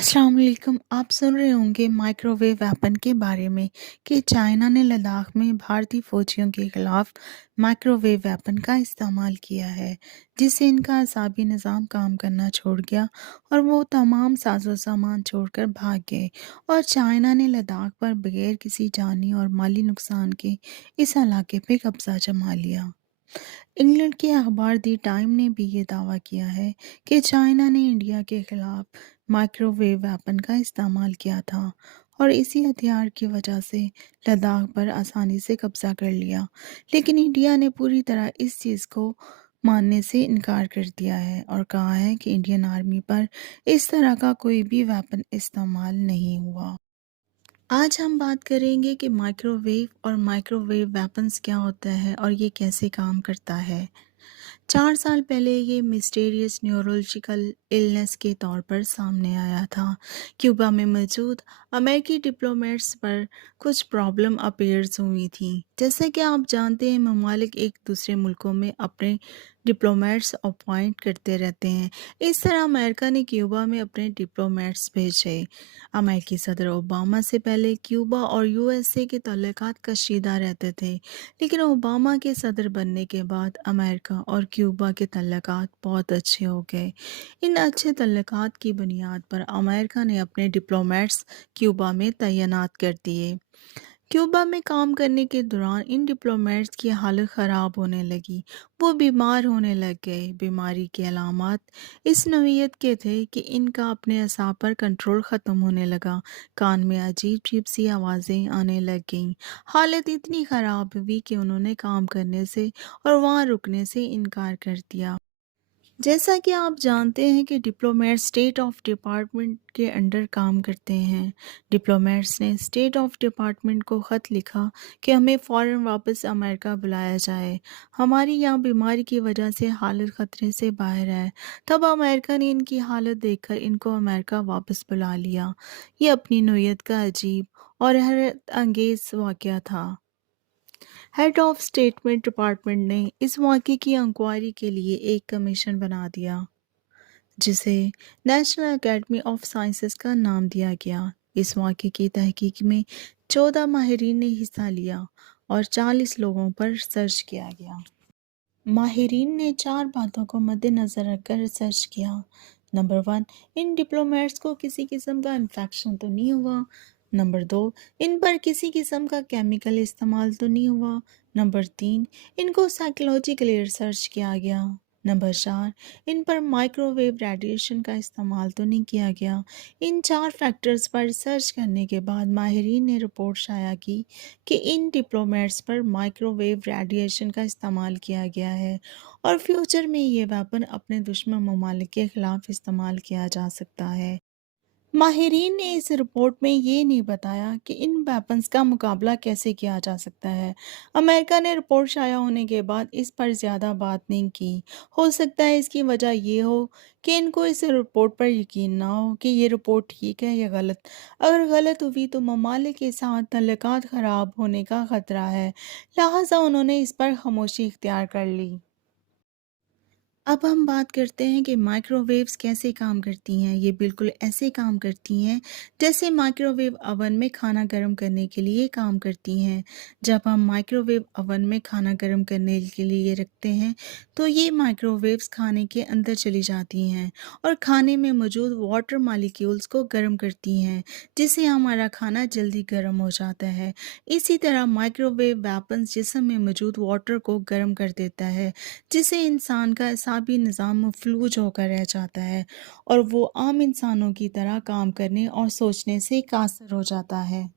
अस्सलाम वालेकुम। आप सुन रहे होंगे माइक्रोवेव वेपन के बारे में कि चाइना ने लद्दाख में भारतीय फौजियों के खिलाफ माइक्रोवेव वेपन का इस्तेमाल किया है, जिससे इनका आसाबी निज़ाम काम करना छोड़ गया और वो तमाम साजो सामान छोड़कर भाग गए। और चाइना ने लद्दाख पर बगैर किसी जानी और माली नुकसान के इस इलाके पे कब्जा जमा लिया। इंग्लैंड के अखबार दी टाइम ने भी ये दावा किया है कि चाइना ने इंडिया के खिलाफ माइक्रोवेव वेपन का इस्तेमाल किया था और इसी हथियार की वजह से लद्दाख पर आसानी से कब्जा कर लिया। लेकिन इंडिया ने पूरी तरह इस चीज़ को मानने से इनकार कर दिया है और कहा है कि इंडियन आर्मी पर इस तरह का कोई भी वेपन इस्तेमाल नहीं हुआ। आज हम बात करेंगे कि माइक्रोवेव और माइक्रोवेव वेपन्स क्या होता है और ये कैसे काम करता है। 4 साल पहले ये मिस्टीरियस न्यूरोलॉजिकल इलनेस के तौर पर सामने आया था। क्यूबा में मौजूद अमेरिकी डिप्लोमेट्स पर कुछ प्रॉब्लम अपीयर्स हुई थी। जैसे कि आप जानते हैं, ममालिक एक दूसरे मुल्कों में अपने डिप्लोमेट्स अपॉइंट करते रहते हैं। इस तरह अमेरिका ने क्यूबा में अपने डिप्लोमेट्स भेजे। अमेरिकी सदर ओबामा से पहले क्यूबा और यूएसए के ताल्लुकात कशीदा रहते थे, लेकिन ओबामा के सदर बनने के बाद अमेरिका और क्यूबा के ताल्लुकात बहुत अच्छे हो गए। इन अच्छे ताल्लुकात की बुनियाद पर अमेरिका ने अपने डिप्लोमेट्स क्यूबा में तैनात कर दिए। क्यूबा में काम करने के दौरान इन डिप्लोमेट्स की हालत ख़राब होने लगी। वो बीमार होने लग गए। बीमारी के अलामात इस नौइयत के थे कि इनका अपने असाब पर कंट्रोल ख़त्म होने लगा। कान में अजीब अजीब सी आवाज़ें आने लग गईं। हालत इतनी ख़राब हुई कि उन्होंने काम करने से और वहाँ रुकने से इनकार कर दिया। जैसा कि आप जानते हैं कि डिप्लोमेट स्टेट ऑफ डिपार्टमेंट के अंडर काम करते हैं। डिप्लोमेट्स ने स्टेट ऑफ डिपार्टमेंट को ख़त लिखा कि हमें फ़ौरन वापस अमेरिका बुलाया जाए। हमारी यहाँ बीमारी की वजह से हालत ख़तरे से बाहर है। तब अमेरिका ने इनकी हालत देखकर इनको अमेरिका वापस बुला लिया। ये अपनी नौइयत का अजीब और हैरत अंगेज़ वाक़या था। हेड ऑफ स्टेटमेंट डिपार्टमेंट ने इस वाक़े की इंक्वायरी के लिए एक कमीशन बना दिया, जिसे नेशनल एकेडमी ऑफ साइंसेस का नाम दिया गया। इस वाक़े की तहकीक में 14 माहिरीन ने हिस्सा लिया और 40 लोगों पर सर्च किया गया। माहिरीन ने 4 बातों को मद्देनज़र रखकर रिसर्च किया। नंबर 1, इन डिप्लोमेट्स को किसी किस्म का इन्फेक्शन तो नहीं हुआ। नंबर 2, इन पर किसी किस्म का केमिकल इस्तेमाल तो नहीं हुआ। नंबर 3, इनको साइकोलॉजिकली रिसर्च किया गया। नंबर 4, इन पर माइक्रोवेव रेडिएशन का इस्तेमाल तो नहीं किया गया। इन 4 फैक्टर्स पर रिसर्च करने के बाद माहिरीन ने रिपोर्ट शाया की कि इन डिप्लोमेट्स पर माइक्रोवेव रेडिएशन का इस्तेमाल किया गया है और फ्यूचर में ये वेपन अपने दुश्मन ममालिक के खिलाफ इस्तेमाल किया जा सकता है। माहिरीन ने इस रिपोर्ट में ये नहीं बताया कि इन वेपन्स का मुकाबला कैसे किया जा सकता है। अमेरिका ने रिपोर्ट शाया होने के बाद इस पर ज़्यादा बात नहीं की। हो सकता है इसकी वजह ये हो कि इनको इस रिपोर्ट पर यकीन ना हो कि ये रिपोर्ट ठीक है या गलत। अगर गलत हुई तो ममालिक के साथ तल्लुकात ख़राब होने का ख़तरा है, लिहाजा उन्होंने इस पर खामोशी इख्तियार कर ली। अब हम बात करते हैं कि माइक्रोवेव्स कैसे काम करती हैं। ये बिल्कुल ऐसे काम करती हैं जैसे माइक्रोवेव ओवन में खाना गर्म करने के लिए काम करती हैं। जब हम माइक्रोवेव ओवन में खाना गर्म करने के लिए रखते हैं तो ये माइक्रोवेव्स खाने के अंदर चली जाती हैं और खाने में मौजूद वाटर मॉलिक्यूल्स को गर्म करती हैं, जिससे हमारा खाना जल्दी गर्म हो जाता है। इसी तरह माइक्रोवेव वेपन्स जिस्म में मौजूद वाटर को गर्म कर देता है, जिससे इंसान का असाबी निज़ाम मफलूज होकर रह जाता है और वो आम इंसानों की तरह काम करने और सोचने से कासिर हो जाता है।